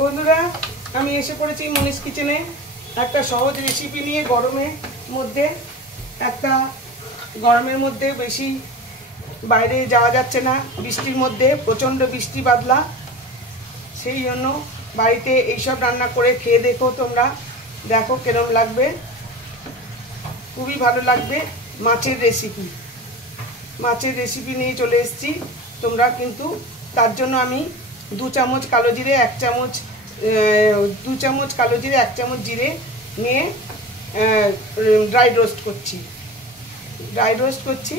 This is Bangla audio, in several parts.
বন্ধুরা, আমি এসে পড়েছি মনীষ কিচেনে একটা সহজ রেসিপি নিয়ে। গরমের মধ্যে বেশি বাইরে যাওয়া যাচ্ছে না, বৃষ্টির মধ্যে প্রচণ্ড বৃষ্টি বাদলা, সেই জন্য বাড়িতে এইসব রান্না করে খেয়ে দেখো। তোমরা দেখো কেরম লাগবে, খুবই ভালো লাগবে। মাছের রেসিপি নিয়ে চলে এসেছি। তোমরা কিন্তু তার জন্য আমি 2 চামচ কালো জিরে, 1 চামচ 2 চামচ কালো জিরে, 1 চামচ জিরে নিয়ে ড্রাই রোস্ট করছি।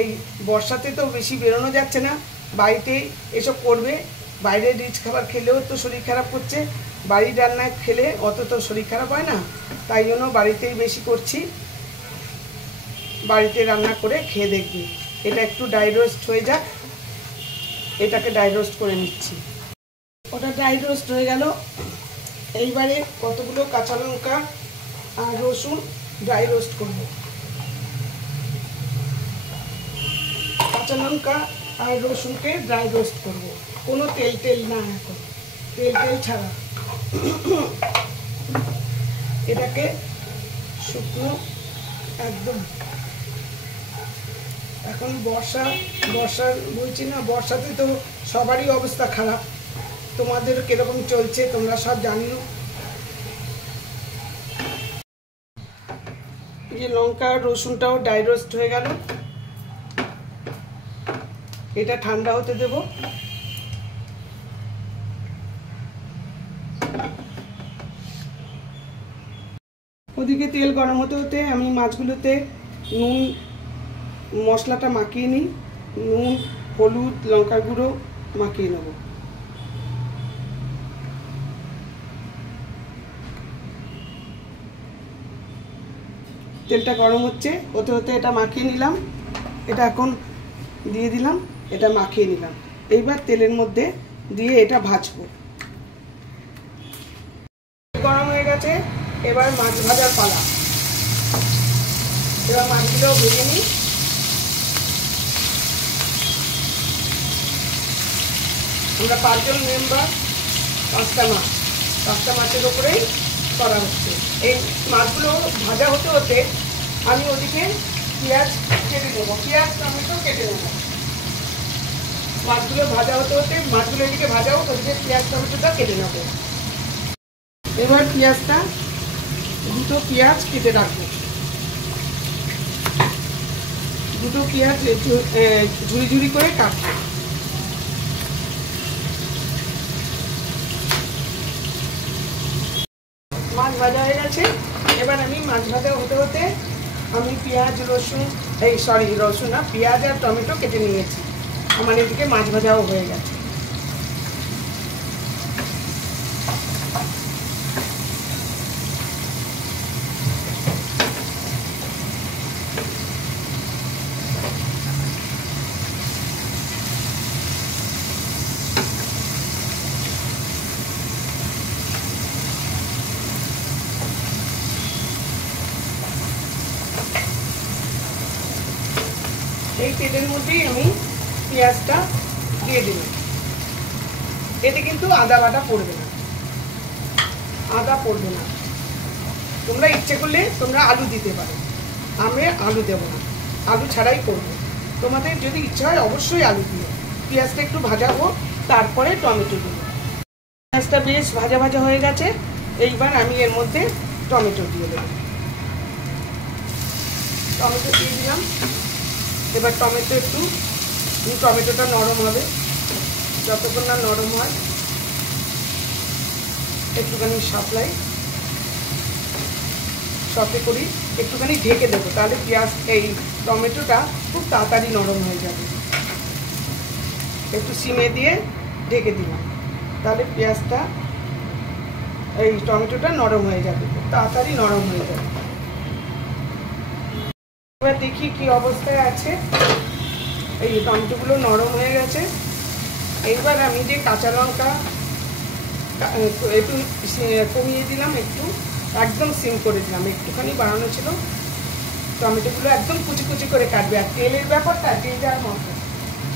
এই বর্ষাতে তো বেশি বেরোনো যাচ্ছে না, বাড়িতে এসব করবে। বাইরে রিচ খাবার খেলেও তো শরীর খারাপ করছে, বাড়ির রান্না খেলে অত তো শরীর খারাপ হয় না, তাই জন্য বাড়িতেই বেশি করছি। বাড়িতে রান্না করে খেয়ে দেখবে। এটা একটু ড্রাই রোস্ট হয়ে যাক, এটাকে ড্রাই রোস্ট করে নিচ্ছি। ওটা ড্রাই রোস্ট হয়ে গেল। এইবারে কতগুলো কাঁচা লঙ্কা আর রসুন ড্রাই রোস্ট করব। কাঁচা লঙ্কা আর রসুনকে ড্রাই রোস্ট করব, কোনো তেল না, এখন তেল ছাড়া। এটাকে শুকনো একদম। এখন বর্ষা বলছি না, বর্ষাতে তো সবারই অবস্থা খারাপ। তোমাদের কিরকম চলছে তোমরা সব জানিও। এই যে লঙ্কা আর রসুনটাও ড্রাই রোস্ট হয়ে গেল, এটা ঠান্ডা হতে দেব। ওদিকে তেল গরম হতে আমি মাছগুলোতে নুন মশলাটা মাখিয়ে নিই। নুন, হলুদ, লঙ্কার গুঁড়ো মাখিয়ে নেব। তেলটা গরম হতে এটা মাখিয়ে নিলাম। এটা এখন দিয়ে দিলাম, এটা মাখিয়ে নিলাম। এইবার তেলের মধ্যে দিয়ে এটা ভাজবো। গরম হয়ে গেছে, এবার মাছ ভাজার পালা। এবার মাছগুলো ভেজে নিই। আমরা 5 জন মেম্বার, 5টা মাছের ওপরেই করা হচ্ছে। এই মাছগুলো ভাজা হতে আমি ওদিকে পেঁয়াজ কেটে নেবো, পেঁয়াজ টমেটো কেটে নেবো। মাছগুলো ভাজা হতে মাছগুলো এদিকে ভাজা হোক, ওদিকে পেঁয়াজ টমেটোটা কেটে নেবো। এবার দুটো পেঁয়াজ কেটে রাখবো। দুটো পেঁয়াজ ঝুড়ি করে কাটবো। মাছ ভাজা হয়ে গেছে। এবার আমি মাছ ভাজা হতে আমি পেঁয়াজ আর টমেটো কেটে নিয়েছি। আমার এদিকে মাছ ভাজাও হয়ে গেছে। এই তেলের মধ্যেই আমি পেঁয়াজটা দিয়ে দিলাম। এতে কিন্তু আদা বাটা পড়বে না, তোমরা ইচ্ছে করলে তোমরা আলু দিতে পারো। আমি আলু দেবো না, আলু ছাড়াই করবো। তোমাদের যদি ইচ্ছা হয় অবশ্যই আলু দিও। পেঁয়াজটা একটু ভাজাবো, তারপরে টমেটো দেবো। পেঁয়াজটা বেশ ভাজা হয়ে গেছে। এইবার আমি এর মধ্যে টমেটো দিয়ে দেবো। টমেটো দিয়ে দিলাম। এবার টমেটোটা নরম হবে। যতক্ষণ না নরম হয় একটুখানি সতে করি, একটুখানি ঢেকে দেবো। তাহলে টমেটোটা খুব তাড়াতাড়ি নরম হয়ে যাবে। একটু সিমে দিয়ে ঢেকে দিলাম, তাহলে টমেটোটা নরম হয়ে যাবে, খুব তাড়াতাড়ি নরম হয়ে যাবে। এবার দেখি কি অবস্থায় আছে। এই টমেটোগুলো নরম হয়ে গেছে। এইবার আমি যে কাঁচা লঙ্কা একটু কমিয়ে দিলাম, একদম সিম করে দিলাম, একটুখানি বাড়ানো ছিল। টমেটোগুলো একদম কুচি করে কাটবে। আর তেলের ব্যাপারটা যে যার মতো,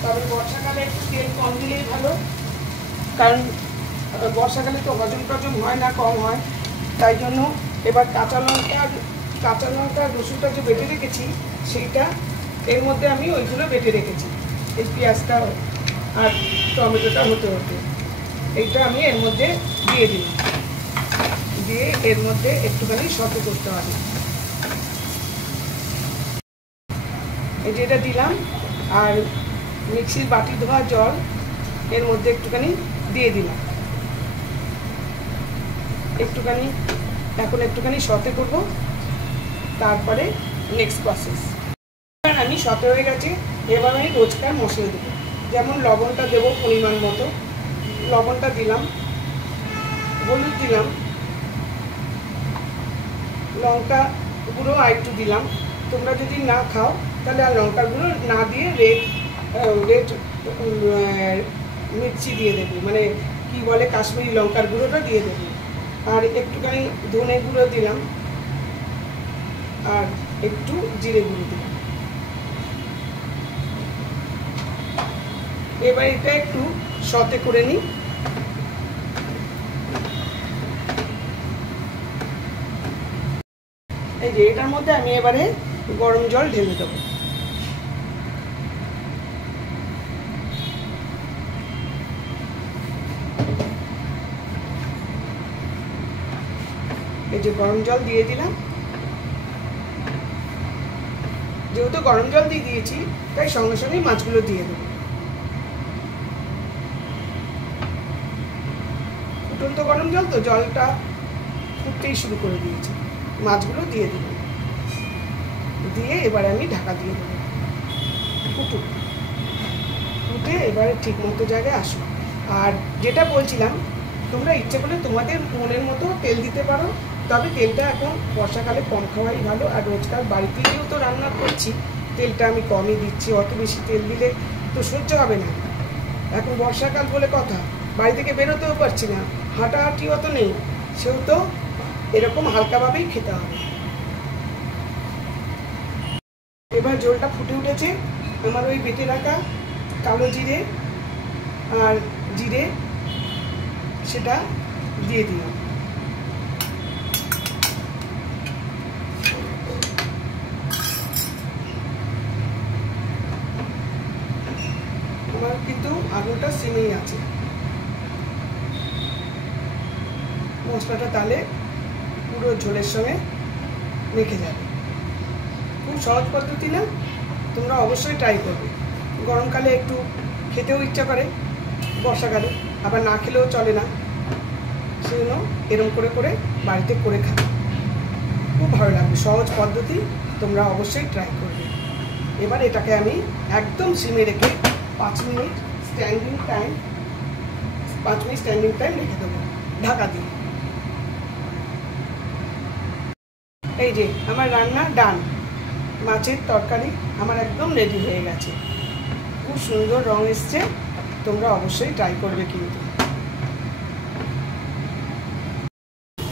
তবে বর্ষাকালে একটু তেল কম দিলেই ভালো, কারণ বর্ষাকালে তো হজম টজম হয় না, কম হয়, তাই জন্য এবার কাঁচা লঙ্কা রসুনটা যে বেটে রেখেছি সেইটা এর মধ্যে আমি ওইগুলো বেটে রেখেছি। এই পেঁয়াজটা আর টমেটোটা হতে এইটা আমি এর মধ্যে দিয়ে দিলাম, দিয়ে এর মধ্যে একটুখানি সতে করতে হবে। এই যে এটা দিলাম, আর মিক্সির বাটি ধোয়া জল এর মধ্যে একটুখানি দিয়ে দিলাম। এখন একটুখানি সতে করব, তারপরে নেক্সট প্রসেস। আমি সতে হয়ে গেছে, এবার আমি রোজকার মশলা দেবো। যেমন লবণটা দেবো পরিমাণ মতো, লবণটা দিলাম, হলুদ দিলাম, লঙ্কা গুঁড়ো আর একটু দিলাম। তোমরা যদি না খাও তাহলে আর লঙ্কার গুঁড়ো না দিয়ে রেড মির্চি দিয়ে দেবে, মানে কি বলে কাশ্মীরি লঙ্কার গুঁড়োটা দিয়ে দেবে। আর একটুখানি ধনে গুঁড়ো দিলাম, আর একটু জিরে গুঁড়ো দিলাম। এবার এটা একটু সতে করে নিই। এই যে এটার মধ্যে আমি এবারে গরম জল ঢেলে দেবো। এই যে গরম জল দিয়ে দিলাম। যেহেতু গরম জল দিয়ে দিয়েছি তাই সঙ্গে সঙ্গেই মাছগুলো দিয়ে দেবো। ফুটন্ত গরম জল তো, জলটা ফুটতেই শুরু করে দিয়েছি, মাছগুলো দিয়ে দেব। দিয়ে এবারে আমি ঢাকা দিয়ে দেবো, ফুটে এবারে ঠিক মতো জায়গায় আসো। আর যেটা বলছিলাম, তোমরা ইচ্ছে করলে তোমাদের মনের মতো তেল দিতে পারো, তবে তেলটা এখন বর্ষাকালে কম খাওয়াই ভালো। আর রোজকার বাড়িতে গিয়েও তো রান্না করছি, তেলটা আমি কমই দিচ্ছি। অত বেশি তেল দিলে তো সহ্য হবে না। এখন বর্ষাকাল বলে কথা, বাড়ি থেকে বেরোতেও পারছি না, হাঁটাহাঁটিও তো নেই, সেও তো এরকম হালকাভাবেই খেতে হবে। এবার ঝোলটা ফুটে উঠেছে, আমার ওই বেটে রাখা কালো জিরে আর জিরে সেটা দিয়ে দিলাম। আমার কিন্তু আগুনটা সিমেই আছে। মশলাটা তাহলে পুরো ঝোলের সঙ্গে মেখে যাবে। খুব সহজ পদ্ধতি না, তোমরা অবশ্যই ট্রাই করবে। গরমকালে একটু খেতেও ইচ্ছা করে, বর্ষাকালে আবার না খেলেও চলে না, সেজন্য এরকম করে করে বাড়িতে করে খাবে, খুব ভালো লাগবে। সহজ পদ্ধতি, তোমরা অবশ্যই ট্রাই করবে। এবার এটাকে আমি একদম সিমে রেখে 5 মিনিট স্ট্যান্ডিং টাইম রেখে দেবো ঢাকা দিয়ে। এই যে আমার রান্না ডান, মাছের তরকারি আমার একদম রেডি হয়ে গেছে। খুব সুন্দর রং এসছে, তোমরা অবশ্যই ট্রাই করবে কিন্তু।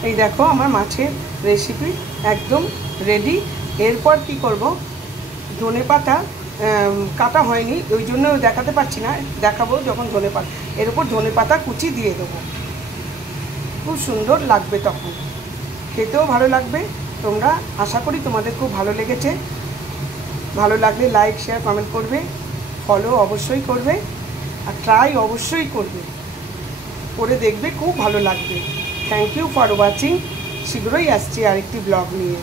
এই দেখো আমার মাছের রেসিপি একদম রেডি। এরপর কি করব, ধনেপাতা কাটা হয়নি ওই জন্য দেখাতে পারছি না, দেখাবো যখন ধনেপাতা, এর উপর ধনেপাতা কুচি দিয়ে দেবো। খুব সুন্দর লাগবে, তখন খেতেও ভালো লাগবে। তোমরা আশা করি তোমাদের খুব ভালো লেগেছে। ভালো লাগলে লাইক শেয়ার কমেন্ট করবে, ফলো অবশ্যই করবে, আর ট্রাই অবশ্যই করবে, করে দেখবে, খুব ভালো লাগবে। Thank you for watching. শীঘ্রই আসছি আরেকটি ব্লগ নিয়ে।